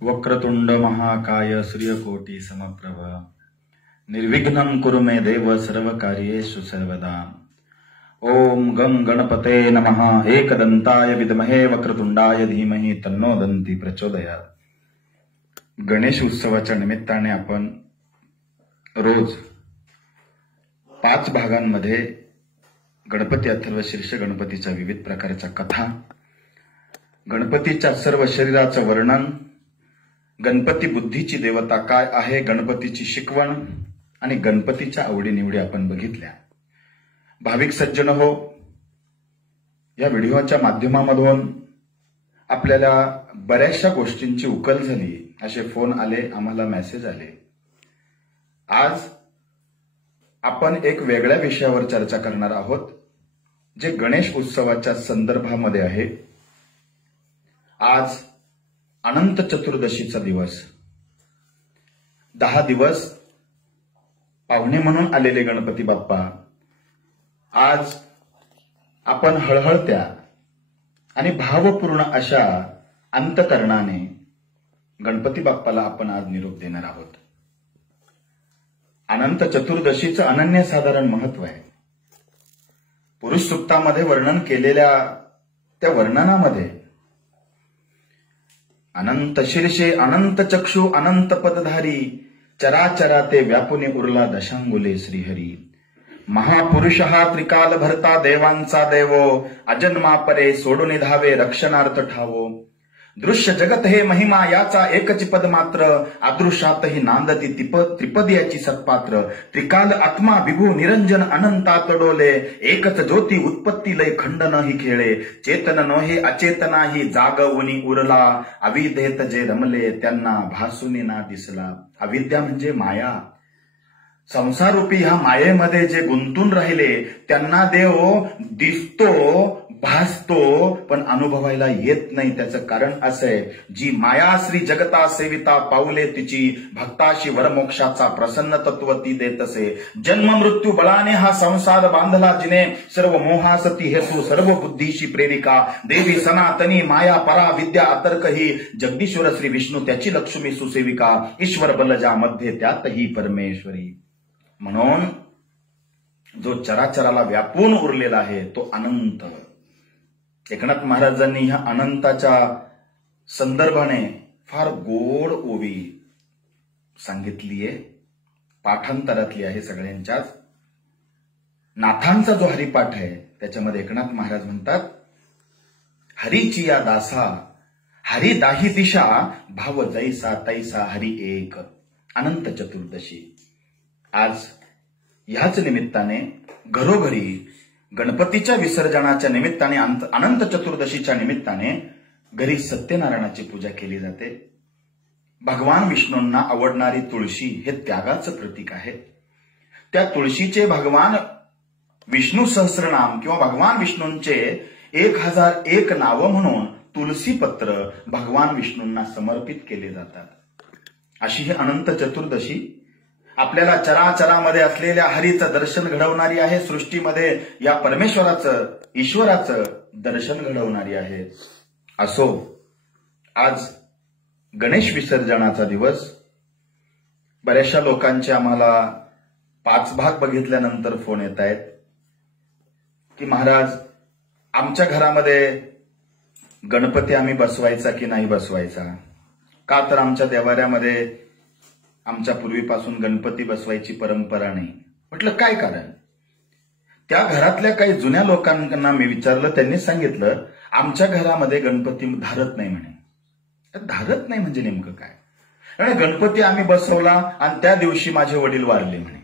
वक्रतुंड महाकाय सूर्यकोटि समप्रभ निर्विघ्नं कुरु मे देव सर्वकार्येषु सर्वदा। ओम गं गणपते नमः। एकदंताय विद्महे वक्रतुंडाय धीमहि तन्नो दंती प्रचोदयात्। गणेश उत्सवाच्या निमित्ताने आपण रोज 5 भागांमध्ये गणपती अथर्व शीर्ष गणपतीच्या विविध प्रकारच्या कथा, गणपतीच्या सर्व शरीराचं वर्णन, गणपती बुद्धीची देवता काय आहे, गणपतीची शिकवण आणि गणपतीच्या आवडीनिवडी आपण बघितल्या। भाविक सज्जन हो, या व्हिडिओच्या माध्यमामधून आपल्याला बऱ्याचशा गोष्टींची उकल झाली, असे फोन आले, आम्हाला मेसेज आले। आज आपण एक वेगळ्या विषयावर चर्चा करणार आहोत, जे गणेश उत्सवाच्या संदर्भामध्ये आहे। आज अनंत चतुर्दशीचा दिवस, 10 दिवस पाहुणे म्हणून आलेले गणपती बाप्पा, आज आपण हळहळत्या आणि भावपूर्ण अशा अंतकरणाने गणपती बाप्पाला आपण आज निरोप देणार आहोत। अनंत चतुर्दशीचं अनन्यसाधारण महत्व आहे। पुरुष सूक्तामध्ये वर्णन केलेल्या त्या वर्णनामध्ये अनंत शीर्षे अनंत चक्षु अनंत पदधारी चराचरा ते व्यापुनी उरला दशांगुले श्रीहरी। महापुरुष हा त्रिकाल भरता देवांचा देवो अजन्मा परे सोडून धावे रक्षणार्थ ठावो। दृश्य जगत हे महिमा याचा एकच पद मात्र अदृश्यातही नांदती त्रिपदयाची सत्पात्र। त्रिकाल आत्मा विभू निरंजन अनंतात डोले एकच ज्योती उत्पत्ती लय खंडन ही खेळे। चेतन नोहे अचेतना ही जाग उनी उरला अविद्येत जे रमले त्यांना भासुनी ना दिसला। अविद्या म्हणजे माया, संसारूपी ह्या मायेमध्ये जे गुंतून राहिले त्यांना देव दिसतो, भासतो, पण अनुभवायला येत नाही। त्याचं कारण असं आहे, जी माया श्री जगता सेविता पाऊले तिची भक्ताशी वरमोक्षाचा प्रसन्न तत्व ती देत असे। जन्म मृत्यू बळाने हा संसार बांधला जिने सर्व मोहासती हेतू सर्व बुद्धीशी प्रेरिका। देवी सनातनी माया परा विद्या अतर्क ही जगदीश्वर श्री विष्णू त्याची लक्ष्मी सुसेविका। ईश्वर बलजा मध्ये त्यातही परमेश्वरी। म्हणून जो चराचराला व्यापून उरलेला आहे तो अनंत। एकनाथ महाराजांनी ह्या अनंताच्या संदर्भाने फार गोड ओवी सांगितली आहे, पाठांतरातली आहे सगळ्यांच्याच। नाथांचा जो हरिपाठ आहे त्याच्यामध्ये एकनाथ महाराज म्हणतात, हरीची या दासा हरी दाही दिशा भाव जैसा तैसा हरी एक। अनंत चतुर्दशी आज ह्याच निमित्ताने घरोघरी गणपतीच्या विसर्जनाच्या निमित्ताने अनंत चतुर्दशीच्या निमित्ताने घरी सत्यनारायणाची पूजा केली जाते। भगवान विष्णूंना आवडणारी तुळशी हे त्यागाचं प्रतीक आहे। त्या तुळशीचे भगवान विष्णू सहस्रनाम किंवा भगवान विष्णूंचे 1001 नावं म्हणून तुलसीपत्र भगवान विष्णूंना समर्पित केले जातात। अशी ही अनंत चतुर्दशी आपल्याला चराचरामध्ये असलेल्या हरीचं दर्शन घडवणारी आहे, सृष्टीमध्ये या परमेश्वराचं ईश्वराचं दर्शन घडवणारी आहे। असो, आज गणेश विसर्जनाचा दिवस। बऱ्याचशा लोकांचे आम्हाला 5 भाग बघितल्यानंतर फोन येत आहेत की महाराज, आमच्या घरामध्ये गणपती आम्ही बसवायचा की नाही बसवायचा, का तर आमच्या देवाऱ्यामध्ये आमच्या पूर्वीपासून गणपती बसवायची परंपरा नाही। म्हटलं काय कारण? त्या घरातल्या काही जुन्या लोकांना मी विचारलं, त्यांनी सांगितलं आमच्या घरामध्ये गणपती धारत नाही म्हणे। धारत नाही म्हणजे नेमकं काय? आणि गणपती आम्ही बसवला आणि त्या दिवशी माझे वडील वारले म्हणे।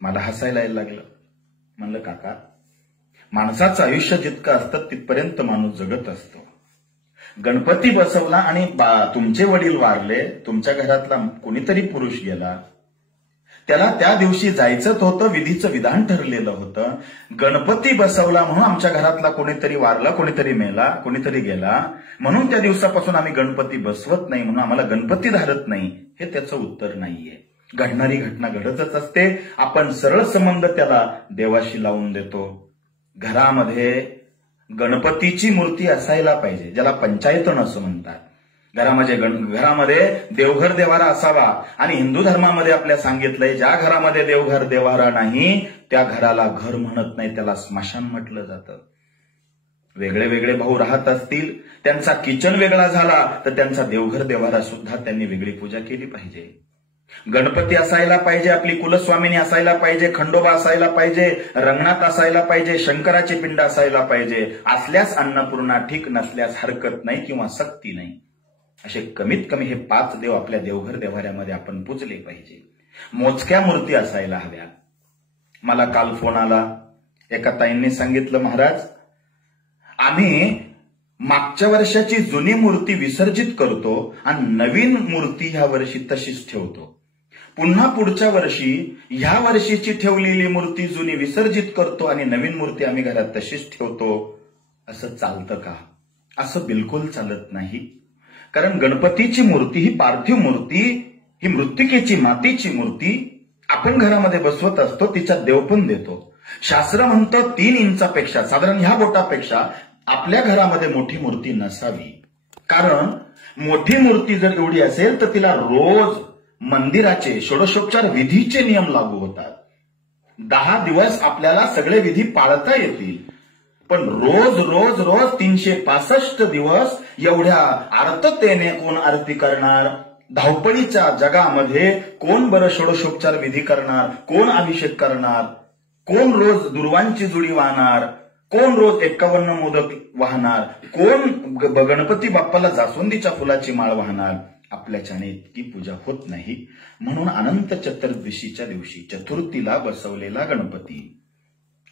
मला हसायला यायला लागलं। म्हणलं काका, माणसाचं आयुष्य जितकं असतं तिथपर्यंत माणूस जगत असतो। गणपती बसवला आणि तुमचे वडील वारले, तुमच्या घरातला कोणीतरी पुरुष गेला, त्याला त्या दिवशी जायचंच होतं, विधीचं विधान ठरलेलं होतं। गणपती बसवला म्हणून आमच्या घरातला कोणीतरी वारला, कोणीतरी मेला, कोणीतरी गेला, म्हणून त्या दिवसापासून आम्ही गणपती बसवत नाही, म्हणून आम्हाला गणपती धारत नाही, हे त्याचं उत्तर नाहीये। घडणारी घटना घडतच असते, आपण सरळ संबंध त्याला देवाशी लावून देतो। घरामध्ये गणपतीची मूर्ती असायला पाहिजे, ज्याला पंचायतन असं म्हणतात। घरामध्ये देवघर देवारा असावा. आणि हिंदू धर्मामध्ये आपल्या सांगितलंय, ज्या घरामध्ये देवघर देवारा नाही त्या घराला घर म्हणत नाही, त्याला स्मशान म्हटलं जातं. वेगळे वेगळे भाऊ राहत असतील, त्यांचा किचन वेगळा झाला तर त्यांचा देवघर देवारा सुद्धा त्यांनी वेगळी पूजा केली पाहिजे. गणपती असायला पाहिजे, आपली कुलस्वामिनी असायला पाहिजे, खंडोबा असायला पाहिजे, रंगनाथ असायला पाहिजे, शंकराची पिंड असायला पाहिजे. असल्यास अन्नपूर्णा ठीक, नसल्यास हरकत नाही किंवा सक्ती नाही. असे कमीत कमी हे 5 देव आपल्या देवघर देवाऱ्यामध्ये आपण पूजले पाहिजे. मोजक्या मूर्ती असायला हव्या. मला काल फोन आला, एका ताईंनी सांगितलं, महाराज आम्ही मागच्या वर्षाची जुनी मूर्ती विसर्जित करतो आणि नवीन मूर्ती ह्या वर्षी तशीच ठेवतो. पुन्हा पुढच्या वर्षी ह्या वर्षीची ठेवलेली मूर्ती जुनी विसर्जित करतो आणि नवीन मूर्ती आम्ही घरात तशीच ठेवतो. असं चालतं का? असं बिलकुल चालत नाही. कारण गणपतीची मूर्ती ही पार्थिव मूर्ती, ही मृत्तिकेची मातीची मूर्ती आपण घरामध्ये बसवत असतो, तिच्यात देव पण देतो. शास्त्र म्हणतं 3 इंचापेक्षा, साधारण ह्या बोटापेक्षा आपल्या घरामध्ये मोठी मूर्ती नसावी. कारण मोठी मूर्ती जर एवढी असेल तर तिला रोज मंदिराचे षोडशोपचार विधीचे नियम लागू होतात. 10 दिवस आपल्याला सगळे विधी पाळता येतील, पण रोज रोज रोज 365 दिवस एवढ्या आर्ततेने कोण आरती करणार? धावपळीच्या जगामध्ये कोण बरं षोडशोपचार विधी करणार? कोण अभिषेक करणार? कोण रोज दुर्वांची जुडी वाहणार? कोण रोज 51 मोदक वाहणार? कोण गणपती बाप्पाला जास्वंदीच्या फुलाची माळ वाहणार? आपल्याच्याने इतकी पूजा होत नाही. म्हणून अनंत चतुर्दशीच्या दिवशी चतुर्थीला बसवलेला गणपती,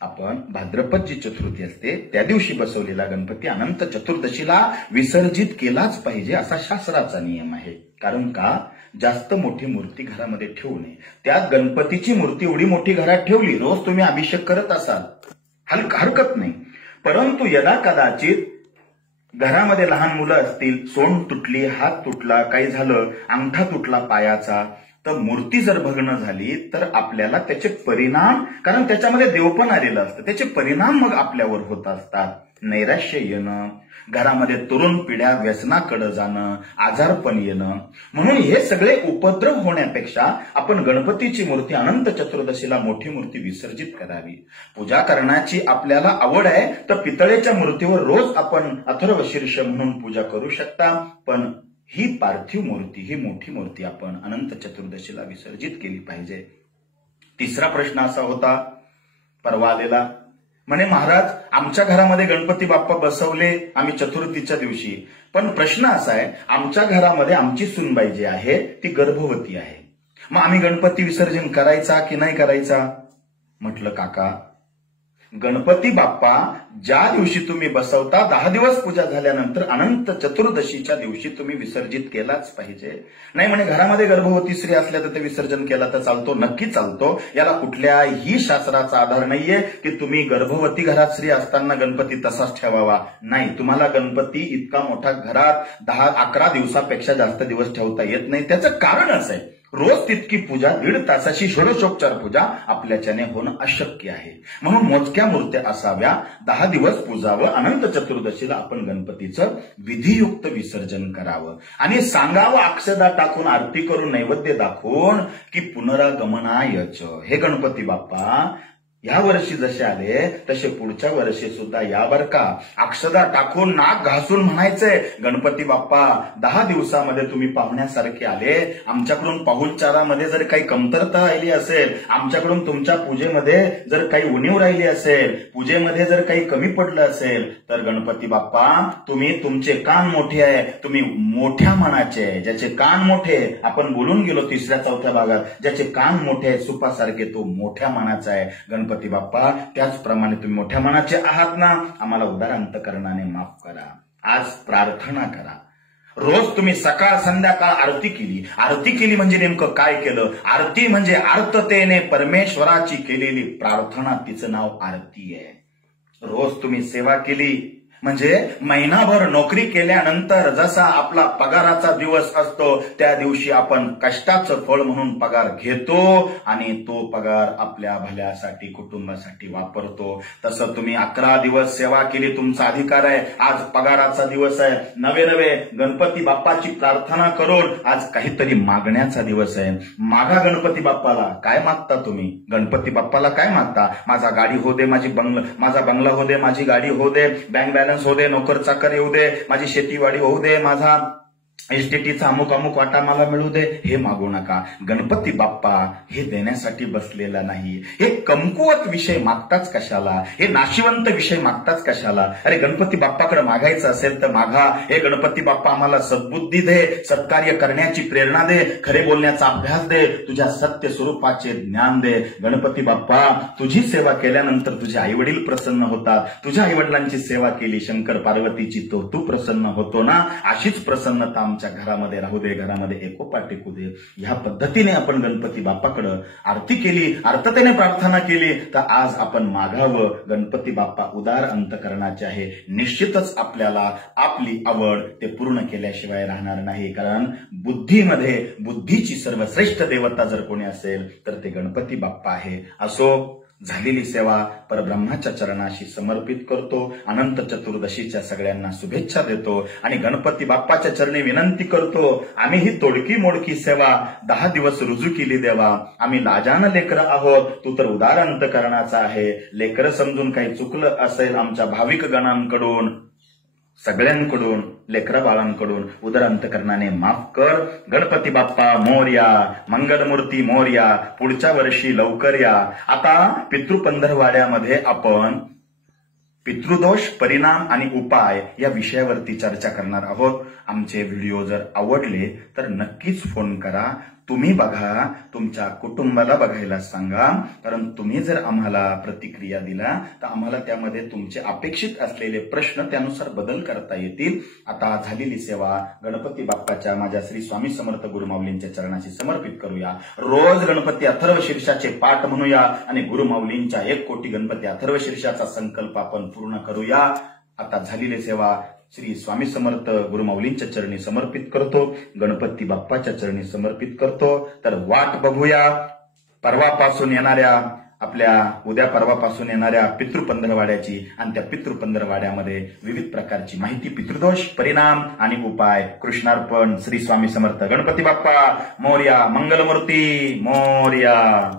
आपण भाद्रपद जी चतुर्थी असते त्या दिवशी बसवलेला गणपती अनंत चतुर्दशीला विसर्जित केलाच पाहिजे, असा शास्त्राचा नियम आहे. कारण का? जास्त मोठी मूर्ती घरामध्ये ठेवू नये. त्यात गणपतीची मूर्ती एवढी मोठी घरात ठेवली, रोज तुम्ही अभिषेक करत असाल, हरकत नाही. परंतु यदा कदाचित घरामध्ये लहान मुलं असतील, सोंड तुटली, हात तुटला, काही झालं, अंगठा तुटला पायाचा, तर मूर्ती जर भग्न झाली तर आपल्याला त्याचे परिणाम, कारण त्याच्यामध्ये देव पण आलेलं असतं, त्याचे परिणाम मग आपल्यावर होत असतात. नैराश्य येणं, घरामध्ये तरुण पिढ्या व्यसनाकडे जाणं, आजारपण येणं. म्हणून हे सगळे उपद्रव होण्यापेक्षा आपण गणपतीची मूर्ती अनंत चतुर्दशीला मोठी मूर्ती विसर्जित करावी. पूजा करण्याची आपल्याला आवड आहे तर पितळेच्या मूर्तीवर रोज आपण अथर्व शीर्ष म्हणून पूजा करू शकता, पण ही पार्थिव मूर्ती, ही मोठी मूर्ती आपण अनंत चतुर्दशीला विसर्जित केली पाहिजे. तिसरा प्रश्न असा होता परवा आलेला, म्हणे महाराज आमच्या घरामध्ये गणपती बाप्पा बसवले आम्ही चतुर्थीच्या दिवशी, पण प्रश्न असा आहे आमच्या घरामध्ये आमची सुनबाई जी आहे ती गर्भवती आहे, मग आम्ही गणपती विसर्जन करायचा की नाही करायचा? म्हटलं काका, गणपती बाप्पा ज्या दिवशी तुम्ही बसवता 10 दिवस पूजा झाल्यानंतर अनंत चतुर्दशीच्या दिवशी तुम्ही विसर्जित केलाच पाहिजे. नाही म्हणे घरामध्ये गर्भवती स्त्री असल्या तर ते विसर्जन केला तर चालतो, नक्की चालतो. याला कुठल्याही शास्त्राचा आधार नाहीये की तुम्ही गर्भवती घरात स्त्री असताना गणपती तसाच ठेवावा. नाही, तुम्हाला गणपती इतका मोठा घरात 10-11 दिवसापेक्षा जास्त दिवस ठेवता येत नाही. त्याचं कारण असं आहे, रोज तितकी पूजा 1.5 तासाची षोडशोपचार पूजा आपल्याच्याने होणं अशक्य आहे. म्हणून मोजक्या मूर्त्या असाव्या, 10 दिवस पूजावं, अनंत चतुर्दशीला आपण गणपतीचं विधियुक्त विसर्जन करावं आणि सांगावं अक्षदा टाकून, आरती करून, नैवेद्य दाखवून की पुनरागमनायच, हे गणपती बाप्पा या वर्षी जसे आले तसे पुढच्या वर्षी सुद्धा या बर का. अक्षदा टाकून, नाक घासून म्हणायचंय, गणपती बाप्पा 10 दिवसामध्ये तुम्ही पाहुण्यासारखे आले, आमच्याकडून पाहुणचारामध्ये जर काही कमतरता राहिली असेल, आमच्याकडून तुमच्या पूजेमध्ये जर काही उणीव राहिली असेल, पूजेमध्ये जर काही कमी पडलं असेल, तर गणपती बाप्पा तुम्ही, तुमचे कान मोठे आहे, तुम्ही मोठ्या मनाचे, ज्याचे कान मोठे, आपण बोलून गेलो 3ऱ्या-4थ्या भागात, ज्याचे कान मोठे आहे सुपासारखे तो मोठ्या मनाचा आहे. गणपती बाप्पा त्याचप्रमाणे तुम्ही मोठ्या मनाचे आहात ना, आम्हाला उदार अंतकरणाने माफ करा. आज प्रार्थना करा. रोज तुम्ही सकाळ संध्याकाळ आरती केली. आरती केली म्हणजे नेमकं काय केलं? आरती म्हणजे आर्ततेने परमेश्वराची केलेली प्रार्थना, तिचं नाव आरती आहे. रोज तुम्ही सेवा केली, म्हणजे महिनाभर नोकरी केल्यानंतर जसा आपला पगाराचा दिवस असतो त्या दिवशी आपण कष्टाचं फळ म्हणून पगार घेतो आणि तो पगार आपल्या भल्यासाठी कुटुंबासाठी वापरतो. तसं तुम्ही 11 दिवस सेवा केली, तुमचा अधिकार आहे. आज पगाराचा दिवस आहे, नवे गणपती बाप्पाची प्रार्थना करून आज काहीतरी मागण्याचा दिवस आहे. मागा गणपती बाप्पाला. काय मागता तुम्ही? गणपती बाप्पाला काय मागता? माझा गाडी हो दे, माझा बंगला हो दे, माझी गाडी हो दे, बँक बॅलन्स हो दे, नोकर चाकर येऊ दे, माझी शेतीवाडी होऊ दे, माझा एसटीटीचा अमुक वाटा मला मिळू दे. हे मागू नका. गणपती बाप्पा हे देण्यासाठी बसलेला नाही. हे कमकुवत विषय मागताच कशाला? हे नाशिवंत विषय मागताच कशाला? अरे गणपती बाप्पाकडे मागायचं असेल तर मागा. हे गणपती बाप्पा आम्हाला सद्बुद्धी दे, सत्कार्य करण्याची प्रेरणा दे, खरे बोलण्याचा अभ्यास दे, तुझ्या सत्य स्वरूपाचे ज्ञान दे. गणपती बाप्पा तुझी सेवा केल्यानंतर तुझे आईवडील प्रसन्न होतात. तुझ्या आईवडिलांची सेवा केली शंकर पार्वतीची तो तू प्रसन्न होतो ना. अशीच प्रसन्नता आमच्या घरामध्ये राहू दे, घरामध्ये एकोपा टिकू दे. ह्या पद्धतीने आपण गणपती बाप्पाकडे आरती केली, आर्ततेने प्रार्थना केली तर आज आपण मागावं. गणपती बाप्पा उदार अंतकरणाचे आहे. निश्चितच आपल्याला आपली आवड ते पूर्ण केल्याशिवाय राहणार नाही. कारण बुद्धीमध्ये बुद्धीची सर्वश्रेष्ठ देवता जर कोणी असेल तर ते गणपती बाप्पा आहे. असो, झालेली सेवा परब्रह्माच्या चरणाशी समर्पित करतो. अनंत चतुर्दशीच्या सगळ्यांना शुभेच्छा देतो आणि गणपती बाप्पाच्या चरणी विनंती करतो, आम्ही ही तोडकी मोडकी सेवा 10 दिवस रुजू केली देवा. आम्ही लाजानं लेकरं आहोत, तू तर उदार अंतकरणाचा आहे. लेकरं समजून काही चुकलं असेल आमच्या भाविक गणांकडून, सगळ्यांकडून, लेकरा बाळांकडून उदार अंतकरणाने माफ कर. गणपती बाप्पा मोरया, मंगलमूर्ती मोरया. पुढच्या वर्षी लवकर या. आता पितृपंधरवाड्यामध्ये आपण पितृदोष, परिणाम आणि उपाय या विषयावरती चर्चा करणार आहोत. आमचे व्हिडिओ जर आवडले तर नक्कीच फोन करा. तुम्ही बघा, तुमच्या कुटुंबाला बघायला सांगा. कारण तुम्ही जर आम्हाला प्रतिक्रिया दिला तर आम्हाला त्यामध्ये तुमचे अपेक्षित असलेले प्रश्न त्यानुसार बदल करता येतील. आता झालेली सेवा गणपती बाप्पाच्या माझ्या श्री स्वामी समर्थ गुरुमाऊलींच्या चरणाशी समर्पित करूया. रोज गणपती अथर्व शीर्षाचे पाठ म्हणूया आणि गुरुमाऊलींच्या 1 कोटी गणपती अथर्व शीर्षाचा संकल्प आपण पूर्ण करूया. आता झालेली सेवा श्री स्वामी समर्थ गुरुमाऊलींच्या चरणी समर्पित करतो, गणपती बाप्पाच्या चरणी समर्पित करतो. तर वाट बघूया परवापासून येणाऱ्या, उद्या परवापासून येणाऱ्या पितृपंधरवाड्याची. आणि त्या पितृपंधरवाड्यामध्ये विविध प्रकारची माहिती, पितृदोष, परिणाम आणि उपाय. कृष्णार्पण. श्री स्वामी समर्थ. गणपती बाप्पा मोरया, मंगलमूर्ती मोरया.